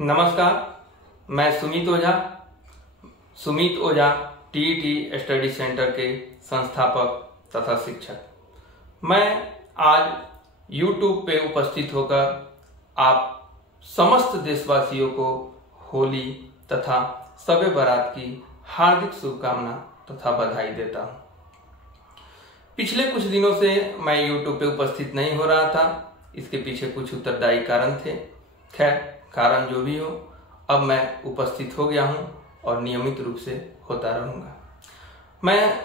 नमस्कार, मैं सुमित ओझा TET study centre के संस्थापक तथा शिक्षक। मैं आज YouTube पे उपस्थित होकर आप समस्त देशवासियों को होली तथा शब-ए बारात की हार्दिक शुभकामना तथा बधाई देता हूँ। पिछले कुछ दिनों से मैं YouTube पे उपस्थित नहीं हो रहा था। इसके पीछे कुछ उत्तरदायी कारण थे। खैर, कारण जो भी हो, अब मैं उपस्थित हो गया हूँ और नियमित रूप से होता रहूँगा। मैं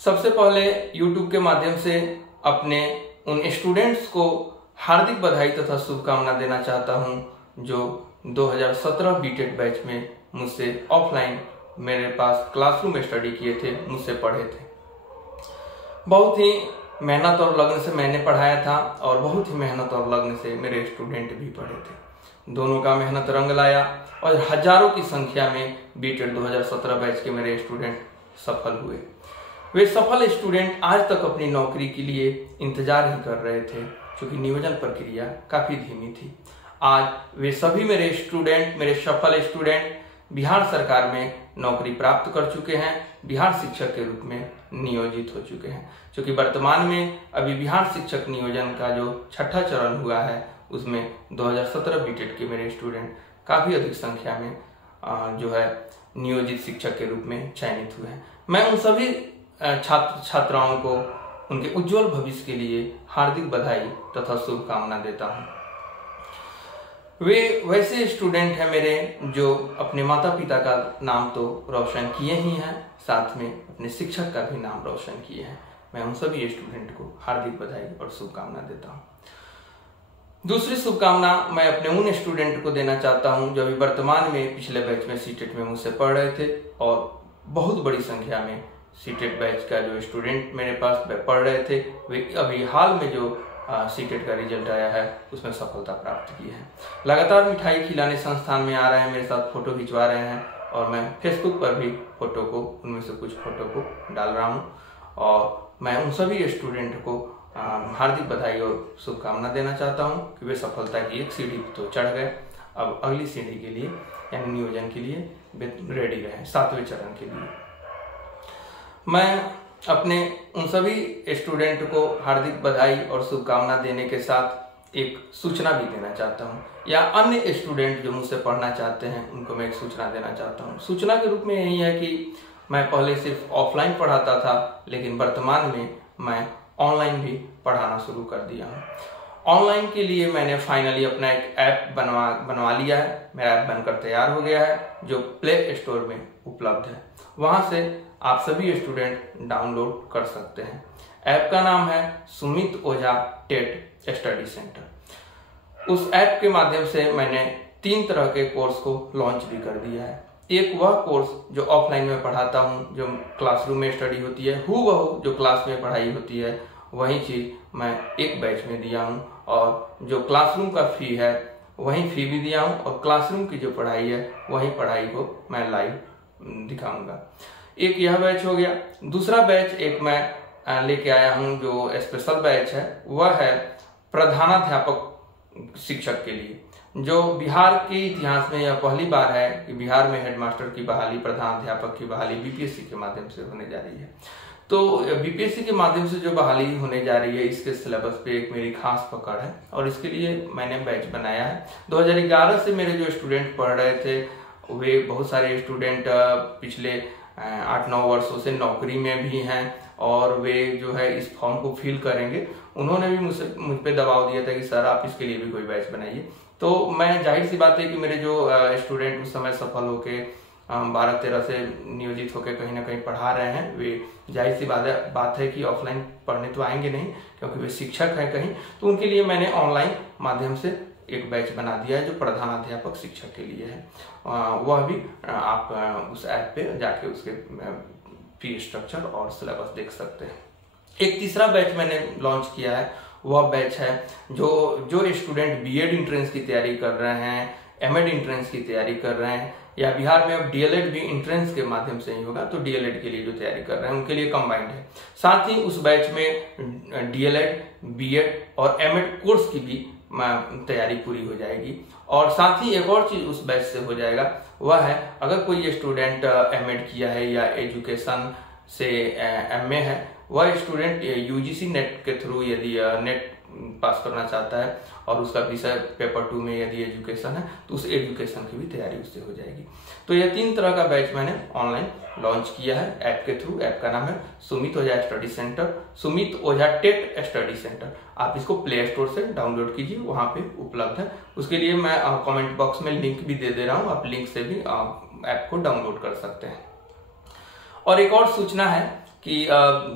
सबसे पहले YouTube के माध्यम से अपने उन स्टूडेंट्स को हार्दिक बधाई तथा शुभकामना देना चाहता हूँ जो 2017 बीटेड बैच में मुझसे ऑफलाइन मेरे पास क्लासरूम स्टडी किए थे, मुझसे पढ़े थे। बहुत ही मेहनत और लगन से मैंने पढ़ाया था और बहुत ही मेहनत और लगन से मेरे स्टूडेंट भी पढ़े थे। दोनों का मेहनत रंग लाया और हजारों की संख्या में बीटेड 2017 बैच के मेरे स्टूडेंट सफल हुए। वे सफल स्टूडेंट आज तक अपनी नौकरी के लिए इंतजार ही कर रहे थे, क्योंकि नियोजन प्रक्रिया काफी धीमी थी। आज वे सभी मेरे सफल स्टूडेंट बिहार सरकार में नौकरी प्राप्त कर चुके हैं, बिहार शिक्षक के रूप में नियोजित हो चुके हैं। क्योंकि वर्तमान में अभी बिहार शिक्षक नियोजन का जो छठा चरण हुआ है, उसमें 2017 बीटेड के मेरे स्टूडेंट काफी अधिक संख्या में जो है नियोजित शिक्षक के रूप में चयनित हुए हैं। मैं उन सभी छात्राओं को उनके उज्जवल भविष्य के लिए हार्दिक बधाई तथा शुभकामना देता हूँ। वे वैसे स्टूडेंट हैं मेरे जो अपने माता पिता का नाम तो रोशन किए ही हैं, साथ में अपने शिक्षक का भी नाम रोशन किए हैं। मैं उन सभी स्टूडेंट को हार्दिक बधाई और शुभकामना देता हूँ। दूसरी शुभकामना मैं अपने उन स्टूडेंट को देना चाहता हूं जो अभी वर्तमान में पिछले बैच में सीटेट में मुझसे पढ़ रहे थे और बहुत बड़ी संख्या में सीटेट बैच का जो स्टूडेंट मेरे पास पढ़ रहे थे, वे अभी हाल में जो सीटेट का रिजल्ट आया है उसमें सफलता प्राप्त की है। लगातार मिठाई खिलाने संस्थान में आ रहे हैं, मेरे साथ फोटो खिंचवा रहे हैं और मैं फेसबुक पर भी उनमें से कुछ फोटो को डाल रहा हूँ और मैं उन सभी स्टूडेंट को हार्दिक बधाई और शुभकामना देना चाहता हूं कि वे सफलता की एक सीढ़ी तो चढ़ गए, अब अगली सीढ़ी के लिए यानी नियोजन के लिए रेडी रहे, 7वें चरण के लिए। मैं अपने उन सभी स्टूडेंट को हार्दिक बधाई और शुभकामना देने के साथ एक सूचना भी देना चाहता हूं, या अन्य स्टूडेंट जो मुझसे पढ़ना चाहते हैं उनको मैं एक सूचना देना चाहता हूं। सूचना के रूप में यही है कि मैं पहले सिर्फ ऑफलाइन पढ़ाता था, लेकिन वर्तमान में मैं ऑनलाइन भी पढ़ाना शुरू कर दिया हूँ। ऑनलाइन के लिए मैंने फाइनली अपना एक ऐप बनवा लिया है। मेरा ऐप बनकर तैयार हो गया है जो प्ले स्टोर में उपलब्ध है। वहां से आप सभी स्टूडेंट डाउनलोड कर सकते हैं। ऐप का नाम है सुमित ओझा टेट स्टडी सेंटर। उस ऐप के माध्यम से मैंने 3 तरह के कोर्स को लॉन्च भी कर दिया है। एक वह कोर्स जो ऑफलाइन में पढ़ाता हूँ, जो क्लासरूम में स्टडी होती है, हूबहू जो क्लास में पढ़ाई होती है वही चीज मैं एक बैच में दिया हूँ, और जो क्लासरूम का फी है वही फी भी दिया हूँ, और क्लासरूम की जो पढ़ाई है वही पढ़ाई को मैं लाइव दिखाऊंगा। एक यह बैच हो गया। दूसरा बैच एक मैं लेके आया हूँ जो स्पेशल बैच है, वह है प्रधानाध्यापक शिक्षक के लिए। जो बिहार के इतिहास में यह पहली बार है कि बिहार में हेडमास्टर की बहाली, प्रधानाध्यापक की बहाली बीपीएससी के माध्यम से होने जा रही है। तो बीपीएससी के माध्यम से जो बहाली होने जा रही है, इसके सिलेबस पे एक मेरी खास पकड़ है और इसके लिए मैंने बैच बनाया है। 2011 से मेरे जो स्टूडेंट पढ़ रहे थे, वे बहुत सारे स्टूडेंट पिछले 8-9 वर्षों से नौकरी में भी हैं और वे जो है इस फॉर्म को फिल करेंगे। उन्होंने भी मुझ पे दबाव दिया था कि सर आप इसके लिए भी कोई बैच बनाइए। तो मैं, जाहिर सी बात है कि मेरे जो स्टूडेंट उस समय सफल होके 12-13 से नियोजित होकर कहीं ना कहीं पढ़ा रहे हैं, वे जाहिर सी बात है कि ऑफलाइन पढ़ने तो आएंगे नहीं, क्योंकि वे शिक्षक हैं कहीं। तो उनके लिए मैंने ऑनलाइन माध्यम से एक बैच बना दिया है जो प्रधानाध्यापक शिक्षक के लिए है। वह भी आप उस ऐप पे जाके उसके फी स्ट्रक्चर और सिलेबस देख सकते हैं। एक तीसरा बैच मैंने लॉन्च किया है, वह बैच है जो स्टूडेंट बीएड एंट्रेंस की तैयारी कर रहे हैं, एमएड एंट्रेंस की तैयारी कर रहे हैं, या बिहार में अब डीएलएड भी एंट्रेंस के माध्यम से ही होगा, तो डीएलएड के लिए जो तैयारी कर रहे हैं उनके लिए कंबाइंड है। साथ ही उस बैच में डीएलएड, बीएड और एमएड कोर्स की भी तैयारी पूरी हो जाएगी। और साथ ही एक और चीज उस बैच से हो जाएगा, वह है अगर कोई स्टूडेंट एमएड किया है या एजुकेशन से एमए है, वह स्टूडेंट यूजीसी नेट के थ्रू यदि नेट पास करना चाहता है और उसका विषय पेपर 2 में यदि एजुकेशन है तो उस एजुकेशन की भी तैयारी उससे हो जाएगी। तो ये 3 तरह का बैच मैंने ऑनलाइन लॉन्च किया है ऐप के थ्रू। ऐप का नाम है सुमित ओझा स्टडी सेंटर, सुमित ओझा टेट स्टडी सेंटर। आप इसको प्ले स्टोर से डाउनलोड कीजिए, वहां पे उपलब्ध है। उसके लिए मैं कमेंट बॉक्स में लिंक भी दे दे रहा हूँ, आप लिंक से भी ऐप को डाउनलोड कर सकते हैं। और एक और सूचना है कि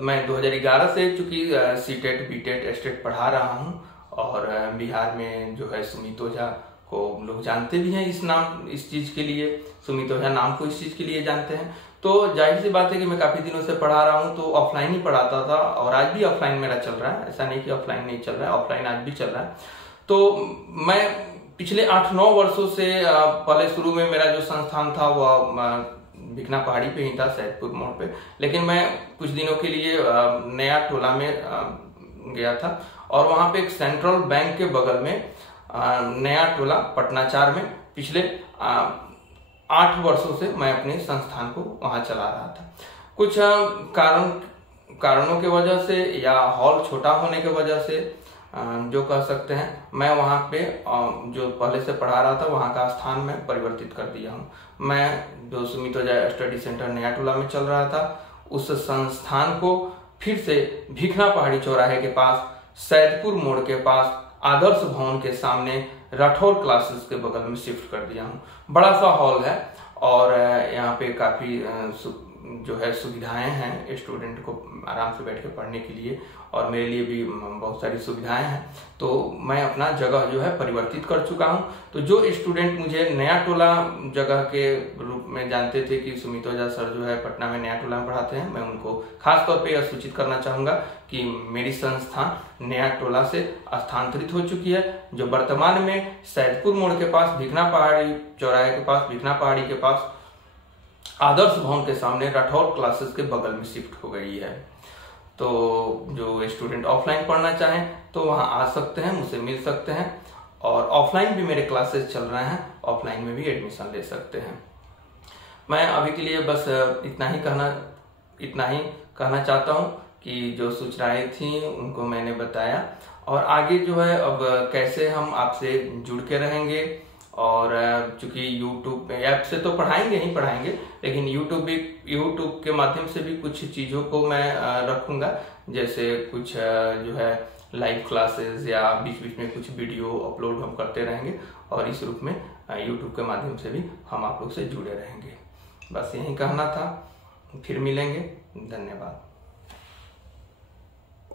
मैं 2011 से चूंकि सीटेट बीटेट स्टेट पढ़ा रहा हूं और बिहार में जो है सुमित ओझा को लोग जानते भी हैं इस चीज के लिए, सुमित ओझा नाम को इस चीज के लिए जानते हैं। तो जाहिर सी बात है कि मैं काफी दिनों से पढ़ा रहा हूं, तो ऑफलाइन ही पढ़ाता था और आज भी ऑफलाइन मेरा चल रहा है, ऐसा नहीं कि ऑफलाइन नहीं चल रहा है, ऑफलाइन आज भी चल रहा है। तो मैं पिछले 8-9 वर्षों से पहले शुरू में मेरा जो संस्थान था वह भिखना पहाड़ी पे ही था, सैदपुर मोड़ पे, लेकिन मैं कुछ दिनों के लिए नया टोला में गया था और वहां पे एक सेंट्रल बैंक के बगल में नया टोला पटना 4 में पिछले 8 वर्षों से मैं अपने संस्थान को वहां चला रहा था। कुछ कारणों के वजह से या हॉल छोटा होने के वजह से जो कह सकते हैं, मैं वहां पे जो पहले से पढ़ा रहा था वहां का स्थान मैं परिवर्तित कर दिया हूं। मैं जो सुमित ओझा स्टडी सेंटर नया टोला में चल रहा था उस संस्थान को फिर से भिखना पहाड़ी चौराहे के पास, सैदपुर मोड़ के पास, आदर्श भवन के सामने राठौर क्लासेस के बगल में शिफ्ट कर दिया हूँ। बड़ा सा हॉल है और यहाँ पे काफी जो है सुविधाएं हैं स्टूडेंट को आराम से बैठ के पढ़ने के लिए, और मेरे लिए भी बहुत सारी सुविधाएं हैं। तो मैं अपना जगह जो है परिवर्तित कर चुका हूं। तो जो स्टूडेंट मुझे नया टोला जगह के रूप में जानते थे कि सुमित ओझा सर जो है पटना में नया टोला में पढ़ाते हैं, मैं उनको खास तौर पे यह सूचित करना चाहूंगा कि मेरी संस्थान नया टोला से स्थानांतरित हो चुकी है, जो वर्तमान में सैदपुर मोड़ के पास, भिखना पहाड़ी चौराहे के पास, भिखना पहाड़ी के पास, आदर्श भवन के सामने राठौर क्लासेस के बगल में शिफ्ट हो गई है। तो जो स्टूडेंट ऑफलाइन पढ़ना चाहें तो वहां आ सकते हैं, मुझसे मिल सकते हैं, और ऑफलाइन भी मेरे क्लासेस चल रहे हैं, ऑफलाइन में भी एडमिशन ले सकते हैं। मैं अभी के लिए बस इतना ही कहना चाहता हूं कि जो सूचनाएं थी उनको मैंने बताया, और आगे जो है अब कैसे हम आपसे जुड़ के रहेंगे। और चूंकि YouTube ऐप से तो पढ़ाएंगे ही पढ़ाएंगे, लेकिन YouTube के माध्यम से भी कुछ चीजों को मैं रखूंगा, जैसे कुछ जो है लाइव क्लासेस या बीच बीच में कुछ वीडियो अपलोड हम करते रहेंगे, और इस रूप में YouTube के माध्यम से भी हम आप लोग से जुड़े रहेंगे। बस यही कहना था, फिर मिलेंगे, धन्यवाद।